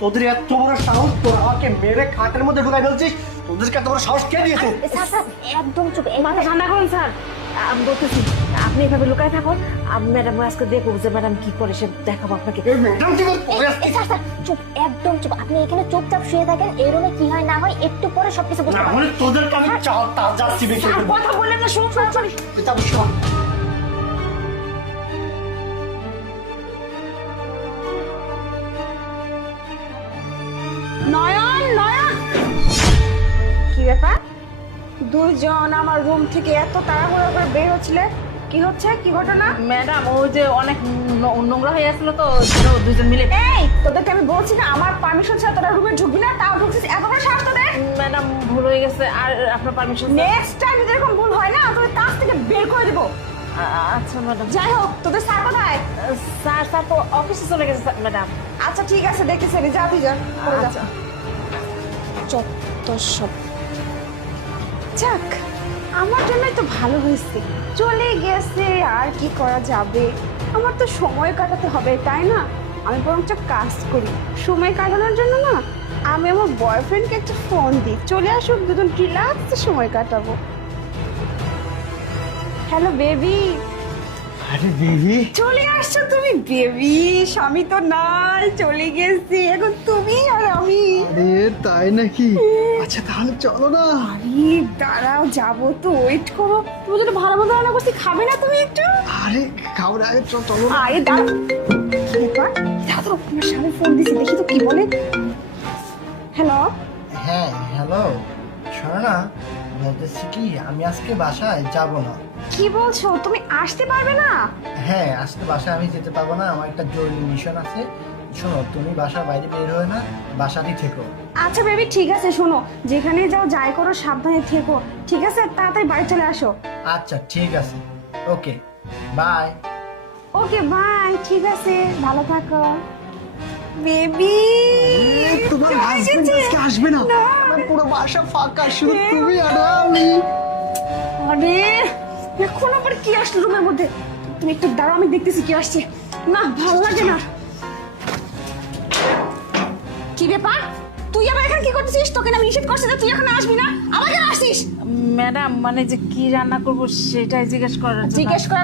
তোদের এত বড় সাহস তোরা আমাকে মেরে খাটের মধ্যে ঢুকাই ফেলছিস তোদেরকে এত বড় সাহস কে দিয়েছে একদম চুপ মাথা ঠান্ডা করুন স্যার বলতেছি আপনি এভাবে লুকায় থাকুন। ম্যাডাম আজকে দেখব যে ম্যাডাম কি করে সে দেখাবো আপনাকে। চুপ একদম চুপ। আপনি এখানে চুপচাপ শুয়ে থাকেন এই রুমে কি হয় না হয় একটু পরে সবকিছু বুঝতে পারবেন। হলে তোদেরকে আমি চা তা যাচ্ছি কথা না এটা শোন। নয়ন নয়ন! কি ব্যাপার? দুইজন আমার রুম থেকে এত তাড়াহুড়ো করে বের হচ্ছিলে। কি হচ্ছে? কি ঘটনা? ম্যাডাম ওই যে অনেক নোংরা হয়ে আসছিল তো দুজন মিলে এই তোদেরকে আমি বলছি না আমার পারমিশন ছাড়া তোরা রুমে ঢুকবি না তাও ঢুকছিস এত বড় সাহস তোদের? ম্যাডাম ভুল হয়ে গেছে আর আপনার পারমিশন নেক্সট টাইম যদি এরকম ভুল হয় না তোদের কাছ থেকে বের করে দেবো। আচ্ছা ম্যাডাম। যাই হোক তোদের স্যার কোথায়? স্যার স্যার তো অফিসে চলে গেছে ম্যাডাম। আচ্ছা ঠিক আছে দেখেছি রে যা তুই যা আচ্ছা। যত সব যাক। আমার জন্যই তো ভালো হয়েছে। চলে গেছে, আর কি করা যাবে? আমার তো সময় কাটাতে হবে, তাই না? আমি বরঞ্চ কাজ করি। সময় কাটানোর জন্য না, আমি আমার বয়ফ্রেন্ডকে একটা ফোন দিই। চলে আসুক, দুজন রিল্যাক্সে সময় কাটাবো। হ্যালো বেবি আরে বেবি চলে আসছো তুমি? বেবি স্বামী তো নাই চলে গেছি। এখন তুমি আর আমি। আরে তাই নাকি? আচ্ছা তাহলে চলো না। আরে দাঁড়াও যাব তো ওয়েট করো। তুমি যদি ভালো মতো রান্না করছি খাবে না তুমি একটু? আরে আগে চ- চলো আরে দাঁড়াও। কি ব্যাপার? দাঁড়াও তোমার স্বামী ফোন দিছি দেখি তো কি বলে। হ্যালো হ্যাঁ হ্যালো শোনো না বলতেছি কি আমি আজকে বাসায় যাব না। কি বলছো? তুমি আসতে পারবে না? হ্যাঁ আজকে বাসায় আমি যেতে পারব না। আমার একটা জরুরি মিশন আছে। শোনো তুমি বাসার বাইরে বের হয়ে না বাসাতেই থেকো। আচ্ছা বেবি ঠিক আছে শোনো। যেখানে যাও যাই করো সাবধানে থেকো। ঠিক আছে? তাড়াতাড়ি বাড়ি চলে আসো। আচ্ছা ঠিক আছে। Okay bye. Okay bye. ঠিক আছে ভালো থাকো। বেবি তোমার হাজবেন্ড আজকে আসবে না। আমার পুরো বাসা ফাঁকা শুধু তুমি আর আমি। আরে এখন আবার কি আসলো রুমের মধ্যে? তুমি একটু দাঁড়াও আমি দেখতেছি কি আসছে। না ভালো লাগে না। কি ব্যাপার? তুই আবার এখানে কি করতেছিস? তোকে না আমি নিষেধ করছি যে তুই এখানে আসবি না? আবার কেন আসিস ম্যাডাম মানে যে কি রান্না করব সেটাই জিজ্ঞেস করার জিজ্ঞেস করার